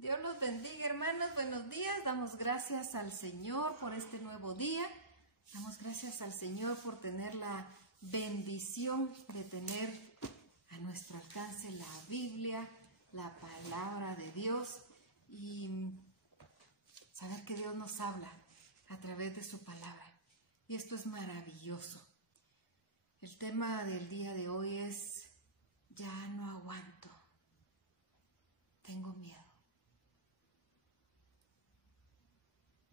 Dios los bendiga, hermanos. Buenos días. Damos gracias al Señor por este nuevo día. Damos gracias al Señor por tener la bendición de tener a nuestro alcance la Biblia, la palabra de Dios y saber que Dios nos habla a través de su palabra. Y esto es maravilloso. El tema del día de hoy es: ya no aguanto, tengo miedo.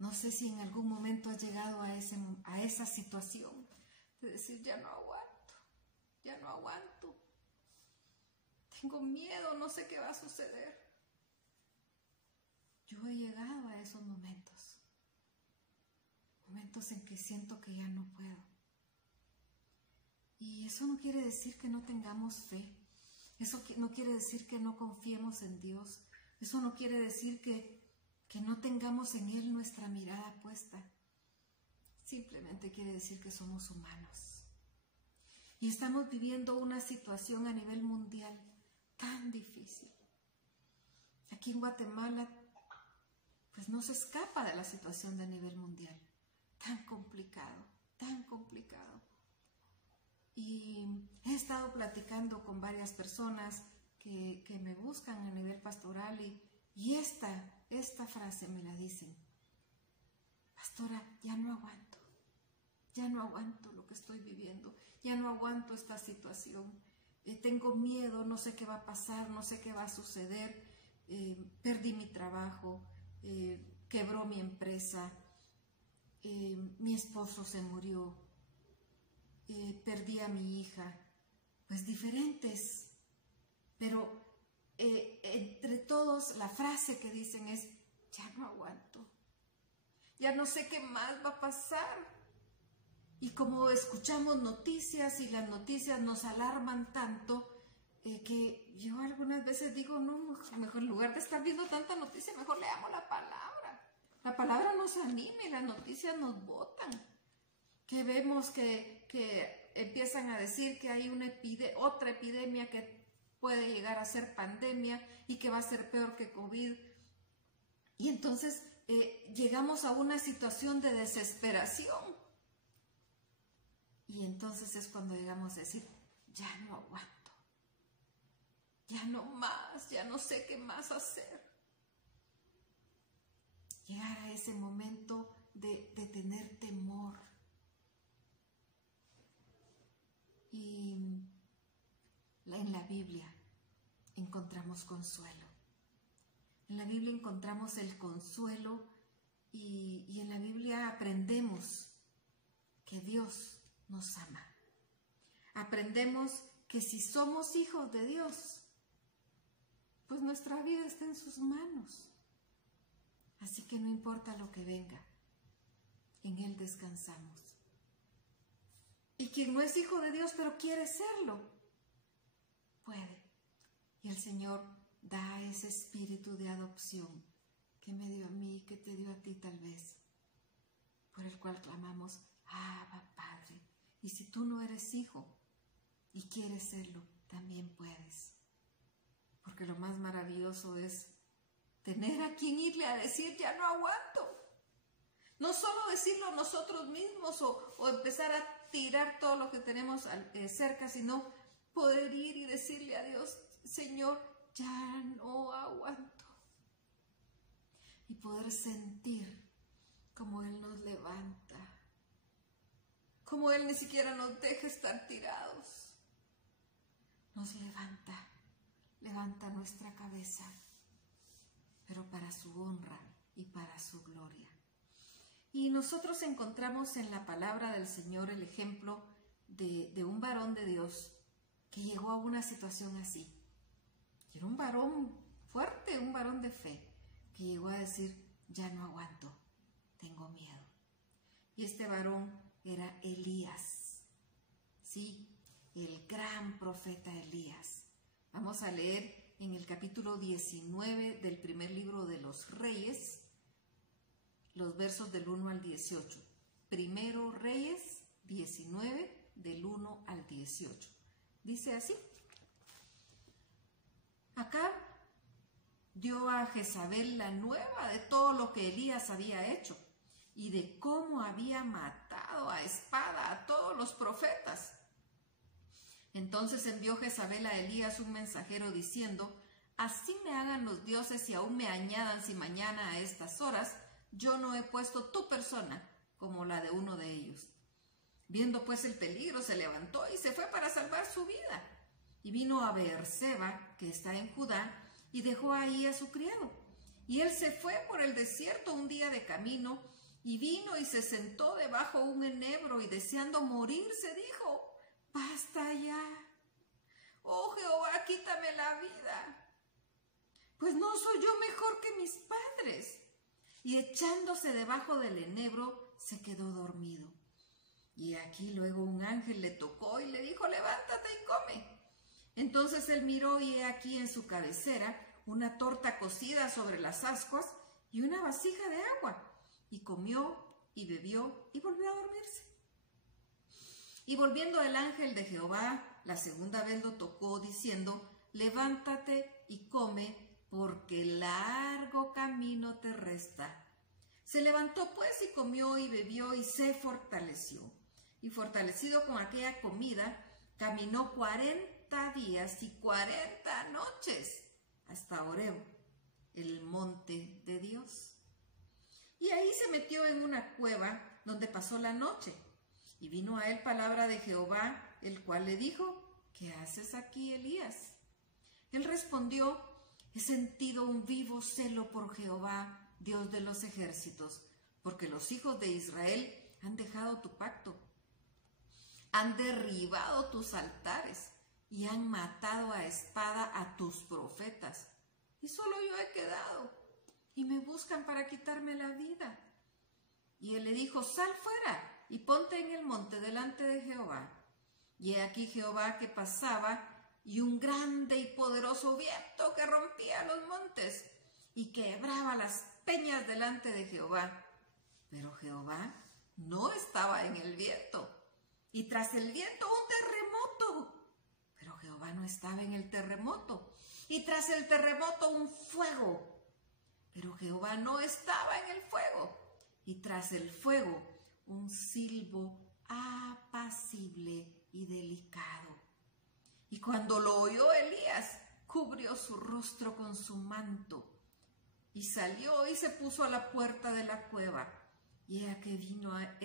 No sé si en algún momento has llegado a esa situación de decir: ya no aguanto, tengo miedo, no sé qué va a suceder. Yo he llegado a esos momentos en que siento que ya no puedo. Y eso no quiere decir que no tengamos fe, eso no quiere decir que no confiemos en Dios, eso no quiere decir que no tengamos en Él nuestra mirada puesta. Simplemente quiere decir que somos humanos. Y estamos viviendo una situación a nivel mundial tan difícil. Aquí en Guatemala, pues no se escapa de la situación de nivel mundial. Tan complicado, tan complicado. Y he estado platicando con varias personas que me buscan a nivel pastoral y esta frase me la dicen: pastora, ya no aguanto lo que estoy viviendo, ya no aguanto esta situación, tengo miedo, no sé qué va a pasar, no sé qué va a suceder, perdí mi trabajo, quebró mi empresa, mi esposo se murió, perdí a mi hija, pues diferentes, pero entre todos la frase que dicen es: ya no aguanto, ya no sé qué más va a pasar. Y como escuchamos noticias y las noticias nos alarman tanto, que yo algunas veces digo: no, mejor en lugar de estar viendo tanta noticia, mejor leamos la palabra. La palabra nos anima y las noticias nos botan. Que vemos que empiezan a decir que hay otra epidemia que puede llegar a ser pandemia y que va a ser peor que COVID. Y entonces llegamos a una situación de desesperación. Y entonces es cuando llegamos a decir: ya no aguanto, ya no más, ya no sé qué más hacer. Llegar a ese momento de tener temor. Y en la Biblia encontramos consuelo. En la Biblia encontramos el consuelo y en la Biblia aprendemos que Dios nos ama. Aprendemos que si somos hijos de Dios, pues nuestra vida está en sus manos. Así que no importa lo que venga, en Él descansamos. Y quien no es hijo de Dios pero quiere serlo, puede. Y el Señor da ese espíritu de adopción que me dio a mí, que te dio a ti tal vez, por el cual clamamos: Abba, Padre. Y si tú no eres hijo y quieres serlo, también puedes. Porque lo más maravilloso es tener a quien irle a decir: ya no aguanto. No solo decirlo nosotros mismos o empezar a tirar todo lo que tenemos cerca, sino poder ir y decirle a Dios: Señor, ya no aguanto. Y poder sentir como Él nos levanta, como Él ni siquiera nos deja estar tirados. Nos levanta nuestra cabeza, pero para su honra y para su gloria. Y nosotros encontramos en la palabra del Señor el ejemplo de un varón de Dios que llegó a una situación así. Era un varón fuerte, un varón de fe, que llegó a decir: ya no aguanto, tengo miedo. Y este varón era Elías. Sí, el gran profeta Elías. Vamos a leer en el capítulo 19 del primer libro de los Reyes, los versos del 1 al 18. Primero Reyes 19, del 1 al 18. Dice así: Acab dio a Jezabel la nueva de todo lo que Elías había hecho y de cómo había matado a espada a todos los profetas. Entonces envió Jezabel a Elías un mensajero diciendo: así me hagan los dioses y aún me añadan si mañana a estas horas yo no he puesto tu persona como la de uno de ellos. Viendo pues el peligro, se levantó y se fue para salvar su vida. Y vino a Beerseba, que está en Judá, y dejó ahí a su criado. Y él se fue por el desierto un día de camino, y vino y se sentó debajo un enebro, y deseando morirse, dijo: basta ya, oh Jehová, quítame la vida, pues no soy yo mejor que mis padres. Y echándose debajo del enebro, se quedó dormido. Y aquí luego un ángel le tocó y le dijo: levántate y come. Entonces él miró y he aquí en su cabecera una torta cocida sobre las ascuas y una vasija de agua. Y comió y bebió y volvió a dormirse. Y volviendo el ángel de Jehová, la segunda vez lo tocó diciendo: levántate y come, porque largo camino te resta. Se levantó pues y comió y bebió y se fortaleció. Y fortalecido con aquella comida, caminó 40 días y 40 noches hasta Horeb, el monte de Dios. Y ahí se metió en una cueva donde pasó la noche. Y vino a él palabra de Jehová, el cual le dijo: ¿qué haces aquí, Elías? Él respondió: he sentido un vivo celo por Jehová, Dios de los ejércitos, porque los hijos de Israel han dejado tu pacto, han derribado tus altares y han matado a espada a tus profetas. Y solo yo he quedado, y me buscan para quitarme la vida. Y él le dijo: sal fuera y ponte en el monte delante de Jehová. Y he aquí Jehová que pasaba, y un grande y poderoso viento que rompía los montes y quebraba las peñas delante de Jehová. Pero Jehová no estaba en el viento. Y tras el viento un terremoto. Pero Jehová no estaba en el terremoto. Y tras el terremoto un fuego. Pero Jehová no estaba en el fuego. Y tras el fuego un silbo apacible y delicado. Y cuando lo oyó Elías, cubrió su rostro con su manto. Y salió y se puso a la puerta de la cueva. Y he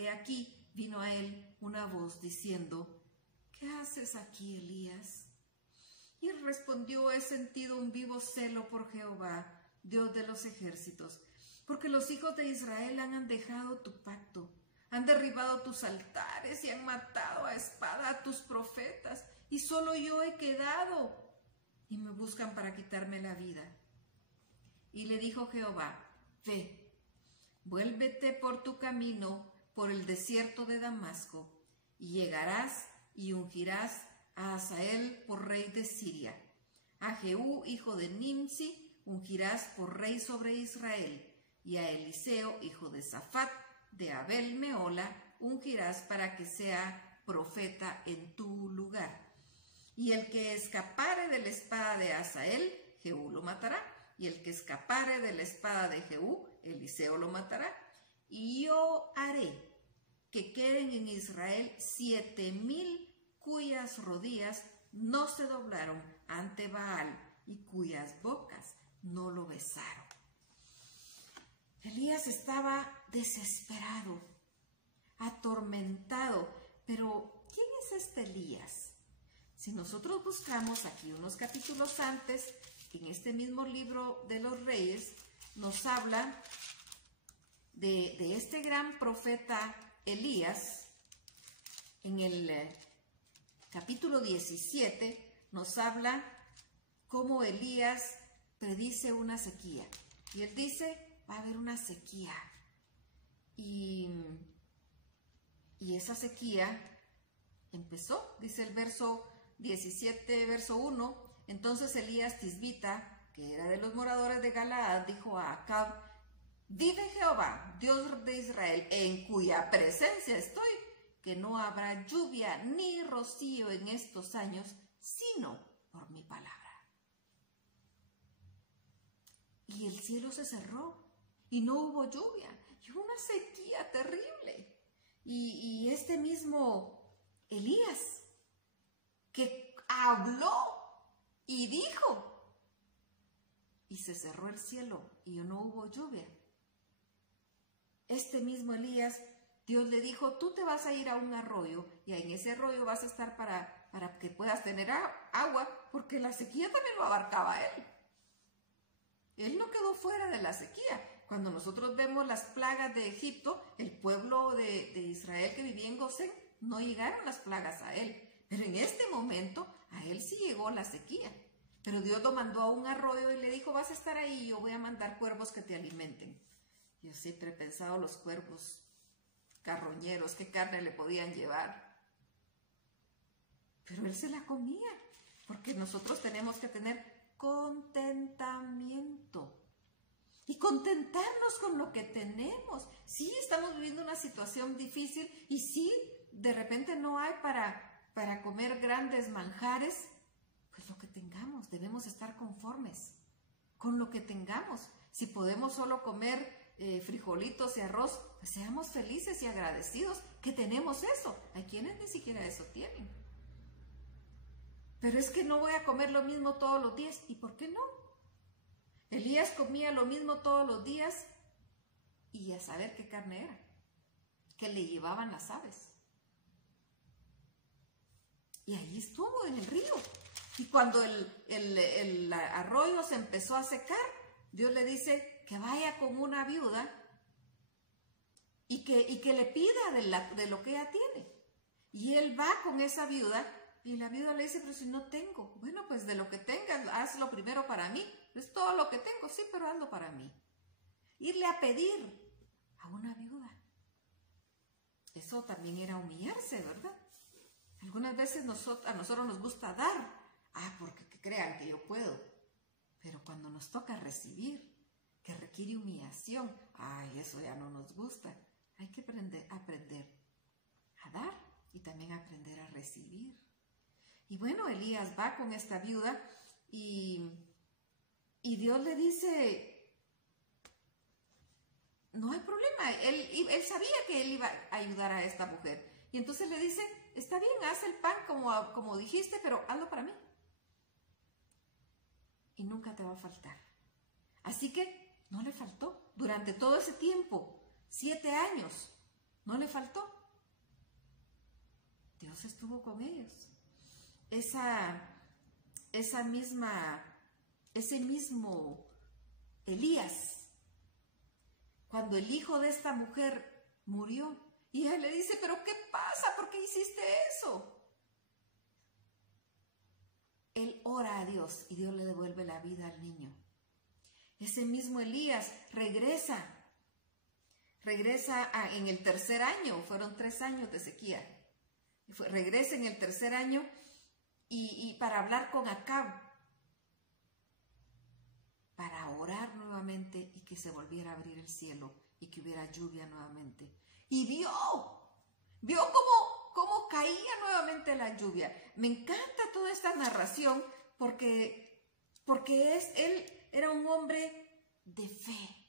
aquí vino a él una voz diciendo: ¿qué haces aquí, Elías? Y él respondió: he sentido un vivo celo por Jehová, Dios de los ejércitos, porque los hijos de Israel han dejado tu pacto, han derribado tus altares y han matado a espada a tus profetas, y solo yo he quedado, y me buscan para quitarme la vida. Y le dijo Jehová: ve, vuélvete por tu camino por el desierto de Damasco, y llegarás y ungirás a Hazael por rey de Siria. A Jehú, hijo de Nimsi, ungirás por rey sobre Israel, y a Eliseo, hijo de Safat, de Abel Meola, ungirás para que sea profeta en tu lugar. Y el que escapare de la espada de Hazael, Jehú lo matará, y el que escapare de la espada de Jehú, Eliseo lo matará. Y yo haré que queden en Israel 7,000 cuyas rodillas no se doblaron ante Baal y cuyas bocas no lo besaron. Elías estaba desesperado, atormentado, pero ¿quién es este Elías? Si nosotros buscamos aquí unos capítulos antes, en este mismo libro de los Reyes, nos habla de este gran profeta Elías. En el capítulo 17 nos habla cómo Elías predice una sequía. Y él dice: va a haber una sequía. Y esa sequía empezó, dice el verso 17, verso 1. Entonces Elías Tisbita, que era de los moradores de Galaad, dijo a Acab: vive Jehová, Dios de Israel, en cuya presencia estoy, que no habrá lluvia ni rocío en estos años, sino por mi palabra. y el cielo se cerró y no hubo lluvia y hubo una sequía terrible. Y este mismo Elías que habló y dijo, y se cerró el cielo y no hubo lluvia. Este mismo Elías, Dios le dijo, tú te vas a ir a un arroyo y en ese arroyo vas a estar para que puedas tener agua, porque la sequía también lo abarcaba a él. Él no quedó fuera de la sequía. Cuando nosotros vemos las plagas de Egipto, el pueblo de Israel que vivía en Gosén, no llegaron las plagas a él. Pero en este momento, a él sí llegó la sequía. Pero Dios lo mandó a un arroyo y le dijo, vas a estar ahí y yo voy a mandar cuervos que te alimenten. Yo siempre he pensado los cuervos carroñeros, qué carne le podían llevar. Pero él se la comía, porque nosotros tenemos que tener contentamiento y contentarnos con lo que tenemos. Sí, estamos viviendo una situación difícil y sí, de repente no hay para comer grandes manjares, pues lo que tengamos, debemos estar conformes con lo que tengamos. Si podemos solo comer frijolitos y arroz, pues seamos felices y agradecidos que tenemos eso. Hay quienes ni siquiera eso tienen. Pero es que no voy a comer lo mismo todos los días. ¿Y por qué no? Elías comía lo mismo todos los días y a saber qué carne era, que le llevaban las aves. Y allí estuvo en el río. Y cuando el arroyo se empezó a secar, Dios le dice que vaya con una viuda y que le pida de lo que ella tiene. Y él va con esa viuda y la viuda le dice, pero si no tengo. Bueno, pues de lo que tengas, hazlo primero para mí. Es todo lo que tengo, sí, pero hazlo para mí. Irle a pedir a una viuda. Eso también era humillarse, ¿verdad? Algunas veces a nosotros nos gusta dar. Porque crean que yo puedo. Pero cuando nos toca recibir, que requiere humillación, eso ya no nos gusta. Hay que aprender a dar y también aprender a recibir. Y bueno, Elías va con esta viuda y Dios le dice, no hay problema. Él sabía que él iba a ayudar a esta mujer. Y entonces le dice, está bien, haz el pan como dijiste, pero hazlo para mí. Y nunca te va a faltar. Así que no le faltó. Durante todo ese tiempo, 7 años, no le faltó. Dios estuvo con ellos. Ese mismo Elías, cuando el hijo de esta mujer murió, y él le dice, pero ¿qué pasa? ¿Por qué hiciste eso? Él ora a Dios y Dios le devuelve la vida al niño. Ese mismo Elías regresa en el 3er año, fueron 3 años de sequía. Regresa en el 3er año y para hablar con Acab, para orar nuevamente y que se volviera a abrir el cielo y que hubiera lluvia nuevamente. Y vio cómo caía nuevamente la lluvia. Me encanta toda esta narración porque él era un hombre de fe.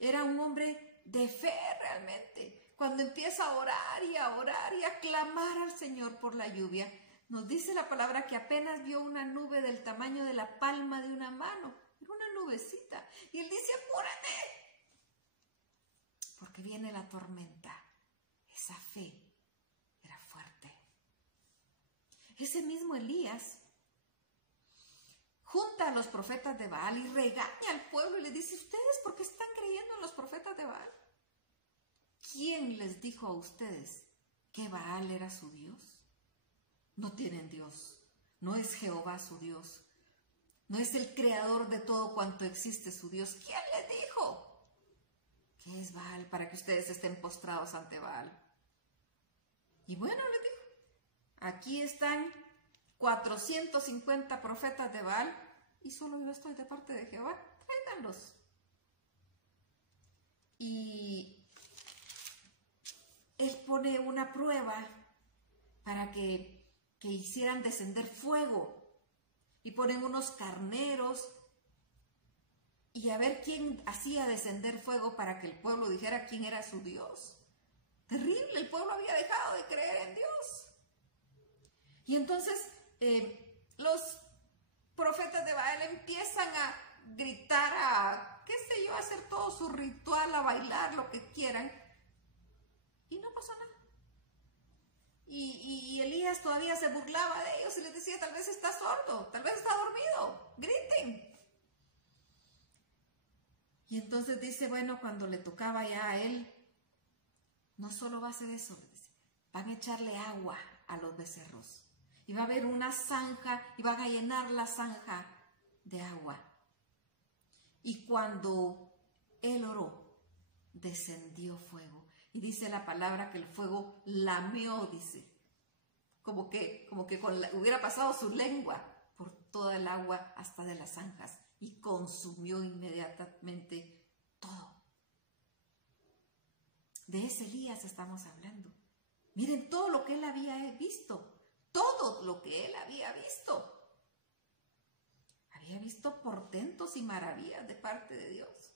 Era un hombre de fe realmente. Cuando empieza a orar y a clamar al Señor por la lluvia, nos dice la palabra que apenas vio una nube del tamaño de la palma de una mano. Era una nubecita. Y él dice, apúrate, porque viene la tormenta. Esa fe era fuerte. Ese mismo Elías junta a los profetas de Baal y regaña al pueblo y le dice, ¿ustedes por qué están creyendo en los profetas de Baal? ¿Quién les dijo a ustedes que Baal era su Dios? No tienen Dios. No es Jehová su Dios. No es el creador de todo cuanto existe su Dios. ¿Quién les dijo que es Baal para que ustedes estén postrados ante Baal? Y bueno, les dijo, aquí están 450 profetas de Baal y solo yo estoy de parte de Jehová. Tráiganlos. Y él pone una prueba para que hicieran descender fuego y ponen unos carneros y a ver quién hacía descender fuego para que el pueblo dijera quién era su Dios. Terrible, el pueblo había dejado de creer en Dios. Y entonces los profetas de Baal empiezan a gritar, a qué sé yo, a hacer todo su ritual, a bailar, lo que quieran. Y no pasó nada. Y Elías todavía se burlaba de ellos y les decía, tal vez está sordo, tal vez está dormido, griten. Y entonces dice, bueno, cuando le tocaba ya a él, no solo va a hacer eso, van a echarle agua a los becerros. Y va a haber una zanja y van a llenar la zanja de agua. Y cuando él oró, descendió fuego. Y dice la palabra que el fuego lamió, dice, como que hubiera pasado su lengua por toda el agua hasta de las zanjas y consumió inmediatamente todo. De ese Elías estamos hablando. Miren todo lo que él había visto, todo lo que él había visto. Había visto portentos y maravillas de parte de Dios.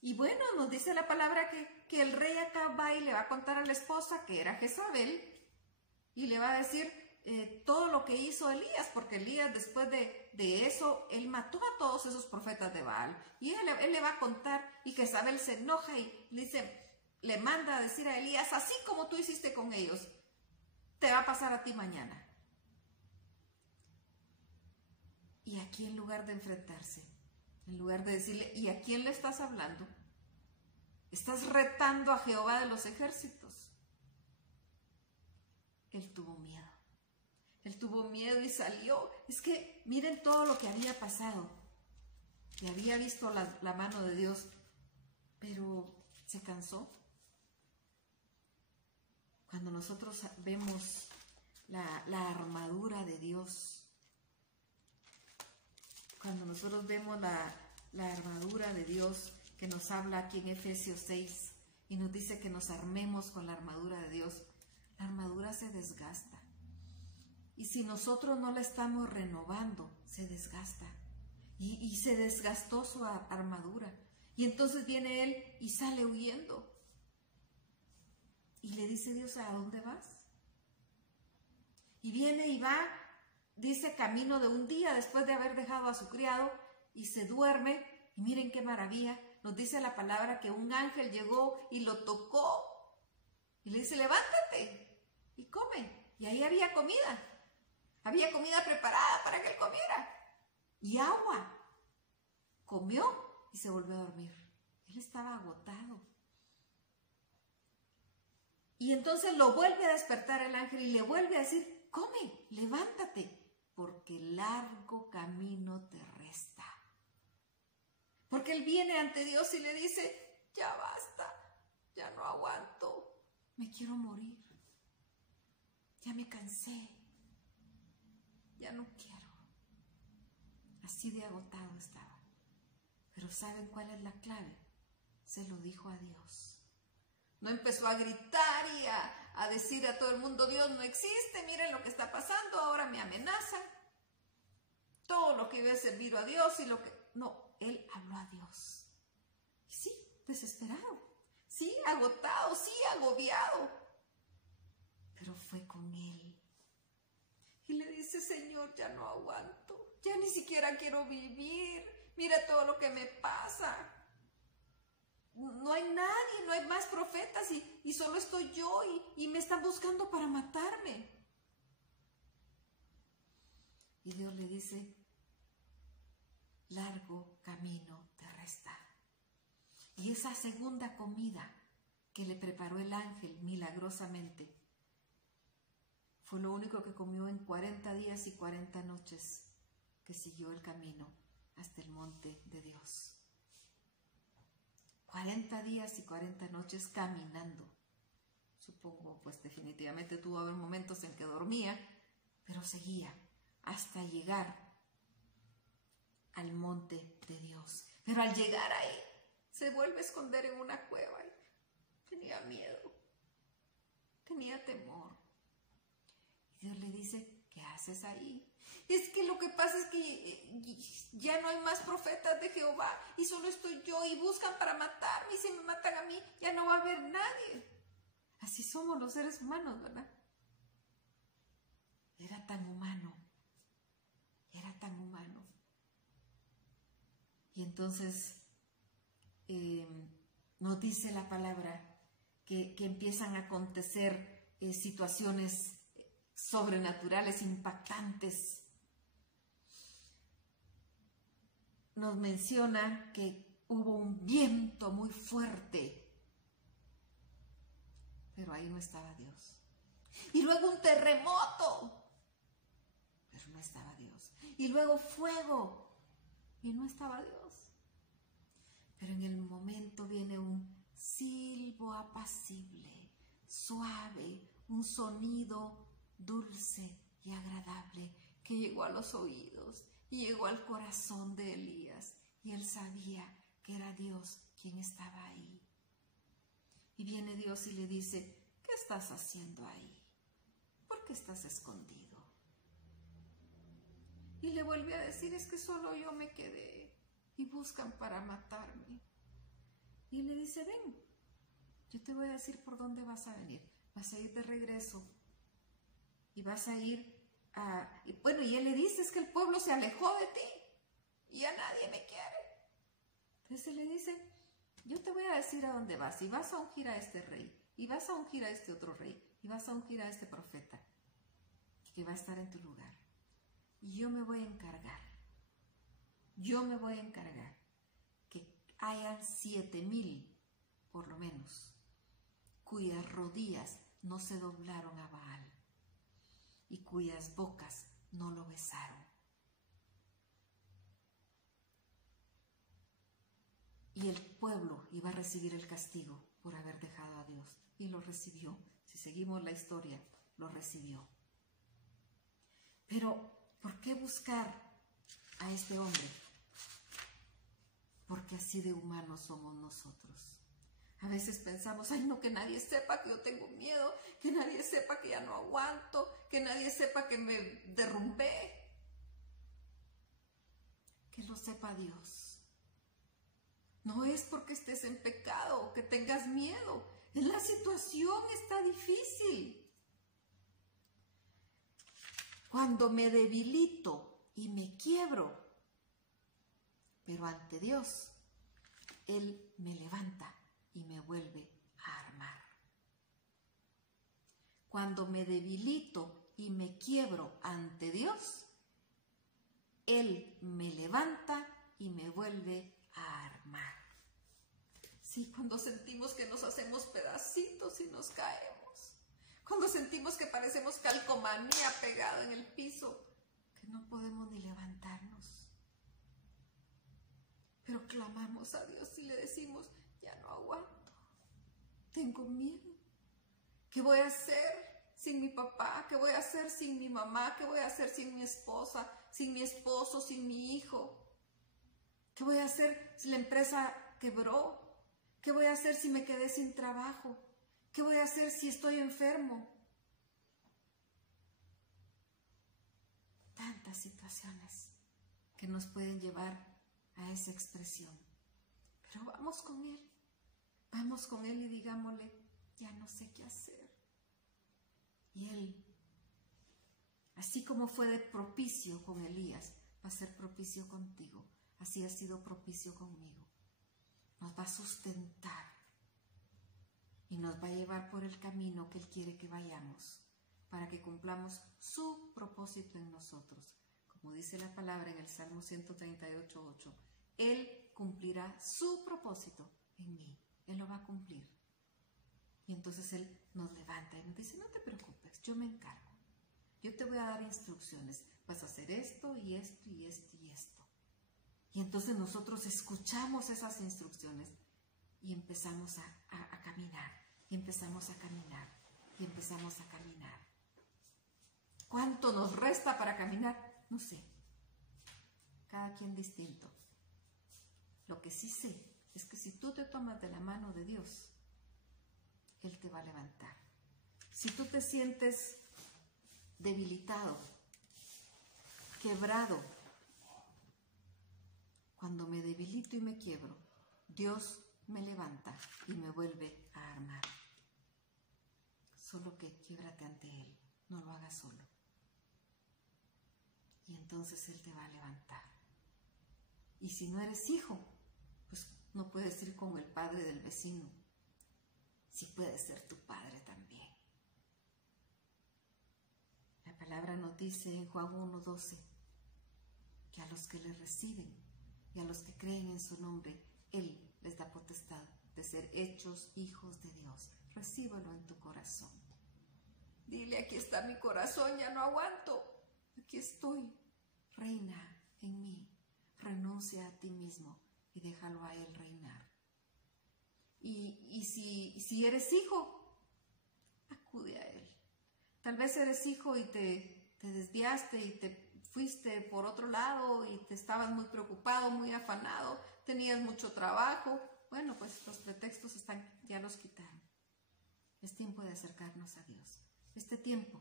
Y bueno, nos dice la palabra que el rey Acab va y le va a contar a la esposa, que era Jezabel, y le va a decir todo lo que hizo Elías, porque Elías después de eso, él mató a todos esos profetas de Baal. Y él le va a contar, y Jezabel se enoja y le manda a decir a Elías, así como tú hiciste con ellos, te va a pasar a ti mañana. Y aquí, en lugar de enfrentarse, en lugar de decirle, ¿y a quién le estás hablando? Estás retando a Jehová de los ejércitos. Él tuvo miedo. Él tuvo miedo y salió. Es que miren todo lo que había pasado. Y había visto la mano de Dios, pero se cansó. Cuando nosotros vemos la armadura de Dios, cuando nosotros vemos la armadura de Dios que nos habla aquí en Efesios 6 y nos dice que nos armemos con la armadura de Dios, la armadura se desgasta. Y si nosotros no la estamos renovando, se desgasta. Y se desgastó su armadura. Y entonces viene él y sale huyendo. Y le dice Dios, ¿a dónde vas? Y viene y va, dice, camino de un día después de haber dejado a su criado, y se duerme. Y miren qué maravilla, nos dice la palabra que un ángel llegó y lo tocó. Y le dice, levántate y come. Y ahí había comida. Había comida preparada para que él comiera. Y agua. Comió y se volvió a dormir. Él estaba agotado. Y entonces lo vuelve a despertar el ángel y le vuelve a decir, come, levántate, porque largo camino te resta. Porque él viene ante Dios y le dice, ya basta, ya no aguanto, me quiero morir, ya me cansé, ya no quiero. Así de agotado estaba. Pero ¿saben cuál es la clave? Se lo dijo a Dios. No empezó a gritar y a decir a todo el mundo, Dios no existe, miren lo que está pasando, ahora me amenazan. Todo lo que iba a servir a Dios y lo que... No, él habló a Dios. Y sí, desesperado, sí, agotado, sí, agobiado. Pero fue con él. Y le dice, Señor, ya no aguanto, ya ni siquiera quiero vivir, mira todo lo que me pasa. No hay nadie, no hay más profetas y solo estoy yo y me están buscando para matarme. Y Dios le dice, largo camino te resta. Y esa segunda comida que le preparó el ángel milagrosamente fue lo único que comió en 40 días y 40 noches que siguió el camino hasta el monte de Dios. 40 días y 40 noches caminando. Supongo, pues definitivamente tuvo haber momentos en que dormía, pero seguía hasta llegar al monte de Dios. Pero al llegar ahí, se vuelve a esconder en una cueva. Y tenía miedo, tenía temor. Y Dios le dice, ¿qué haces ahí? Es que lo que pasa es que ya no hay más profetas de Jehová y solo estoy yo y buscan para matarme, y si me matan a mí ya no va a haber nadie. Así somos los seres humanos, ¿verdad? Era tan humano, era tan humano. Y entonces nos dice la palabra que empiezan a acontecer situaciones sobrenaturales, impactantes. Nos menciona que hubo un viento muy fuerte, pero ahí no estaba Dios. Y luego un terremoto, pero no estaba Dios. Y luego fuego, y no estaba Dios. Pero en el momento viene un silbo apacible, suave, un sonido dulce y agradable que llegó a los oídos y llegó al corazón de Elías, y él sabía que era Dios quien estaba ahí. Y viene Dios y le dice: ¿qué estás haciendo ahí? ¿Por qué estás escondido? Y le vuelve a decir: es que solo yo me quedé y buscan para matarme. Y le dice: ven, yo te voy a decir por dónde vas a venir. Vas a ir de regreso y vas a ir y él le dice: es que el pueblo se alejó de ti y ya nadie me quiere. Entonces él le dice: yo te voy a decir a dónde vas, y vas a ungir a este rey, y vas a ungir a este otro rey, y vas a ungir a este profeta que va a estar en tu lugar. Y yo me voy a encargar que hayan 7,000, por lo menos, cuyas rodillas no se doblaron a Baal y cuyas bocas no lo besaron. Y el pueblo iba a recibir el castigo por haber dejado a Dios, y lo recibió. Si seguimos la historia, lo recibió. Pero, ¿por qué buscar a este hombre? Porque así de humanos somos nosotros. A veces pensamos: ay, no, que nadie sepa que yo tengo miedo, que nadie sepa que ya no aguanto, que nadie sepa que me derrumbé. Que lo sepa Dios. No es porque estés en pecado o que tengas miedo. La situación está difícil. Cuando me debilito y me quiebro, pero ante Dios, Él me levanta y me vuelve a armar. Cuando me debilito y me quiebro ante Dios, Él me levanta y me vuelve a armar. Sí, cuando sentimos que nos hacemos pedacitos y nos caemos. Cuando sentimos que parecemos calcomanía pegada en el piso, que no podemos ni levantarnos. Pero clamamos a Dios y le decimos: ya no aguanto, tengo miedo. ¿Qué voy a hacer sin mi papá? ¿Qué voy a hacer sin mi mamá? ¿Qué voy a hacer sin mi esposa, sin mi esposo, sin mi hijo? ¿Qué voy a hacer si la empresa quebró? ¿Qué voy a hacer si me quedé sin trabajo? ¿Qué voy a hacer si estoy enfermo? Tantas situaciones que nos pueden llevar a esa expresión. Pero vamos con Él y digámosle: ya no sé qué hacer. Y Él, así como fue de propicio con Elías, va a ser propicio contigo. Así ha sido propicio conmigo. Nos va a sustentar y nos va a llevar por el camino que Él quiere que vayamos, para que cumplamos su propósito en nosotros. Como dice la palabra en el Salmo 138:8, Él cumplirá su propósito en mí. Él lo va a cumplir. Y entonces Él nos levanta y nos dice: no te preocupes, yo me encargo. Yo te voy a dar instrucciones. Vas a hacer esto y esto y esto y esto. Y entonces nosotros escuchamos esas instrucciones y empezamos a caminar. Y empezamos a caminar. Y empezamos a caminar. ¿Cuánto nos resta para caminar? No sé. Cada quien distinto. Lo que sí sé es que si tú te tomas de la mano de Dios, Él te va a levantar. Si tú te sientes debilitado, quebrado. Cuando me debilito y me quiebro, Dios me levanta y me vuelve a armar. Solo que quiébrate ante Él, no lo hagas solo. Y entonces Él te va a levantar. Y si no eres hijo, pues no puedes ir con el padre del vecino. Sí puedes ser tu padre también. La palabra nos dice en Juan 1:12 que a los que le reciben y a los que creen en su nombre, Él les da potestad de ser hechos hijos de Dios. Recíbelo en tu corazón. Dile, aquí está mi corazón, ya no aguanto. Aquí estoy. Reina en mí. Renuncia a ti mismo y déjalo a Él reinar. Y si eres hijo, acude a Él. Tal vez eres hijo y te desviaste y te fuiste por otro lado y te estabas muy preocupado, muy afanado, tenías mucho trabajo. Bueno, pues los pretextos ya los quitaron. Es tiempo de acercarnos a Dios. Este tiempo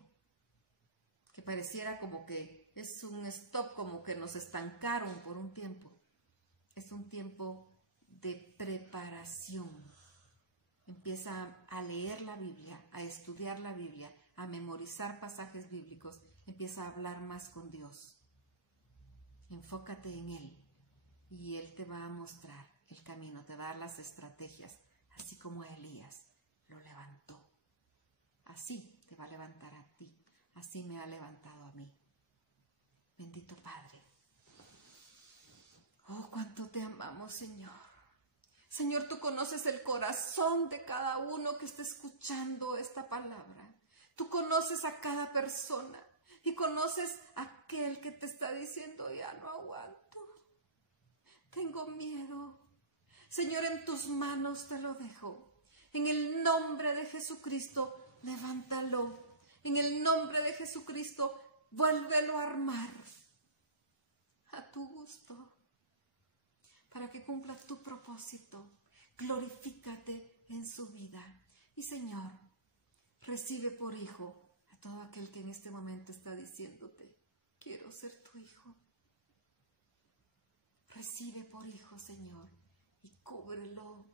que pareciera como que es un stop, como que nos estancaron por un tiempo, es un tiempo de preparación. Empieza a leer la Biblia, a estudiar la Biblia, a memorizar pasajes bíblicos, empieza a hablar más con Dios. Enfócate en Él y Él te va a mostrar el camino, te va a dar las estrategias, así como a Elías lo levantó. Así te va a levantar a ti, así me ha levantado a mí. Bendito Padre. Oh, cuánto te amamos, Señor. Señor, tú conoces el corazón de cada uno que está escuchando esta palabra. Tú conoces a cada persona y conoces a aquel que te está diciendo, ya no aguanto, tengo miedo. Señor, en tus manos te lo dejo. En el nombre de Jesucristo, levántalo. En el nombre de Jesucristo, vuélvelo a armar a tu gusto, para que cumpla tu propósito. Glorifícate en su vida. Y Señor, recibe por hijo a todo aquel que en este momento está diciéndote, quiero ser tu hijo. Recibe por hijo, Señor, y cúbrelo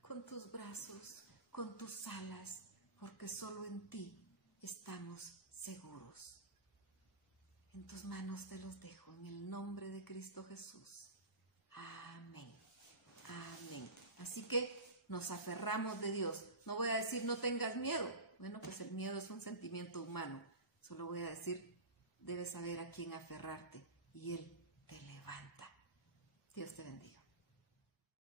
con tus brazos, con tus alas, porque solo en ti estamos seguros. En tus manos te los dejo, en el nombre de Cristo Jesús. Amén. Amén. Así que nos aferramos de Dios. No voy a decir no tengas miedo. Bueno, pues el miedo es un sentimiento humano. Solo voy a decir, debes saber a quién aferrarte y Él te levanta. Dios te bendiga.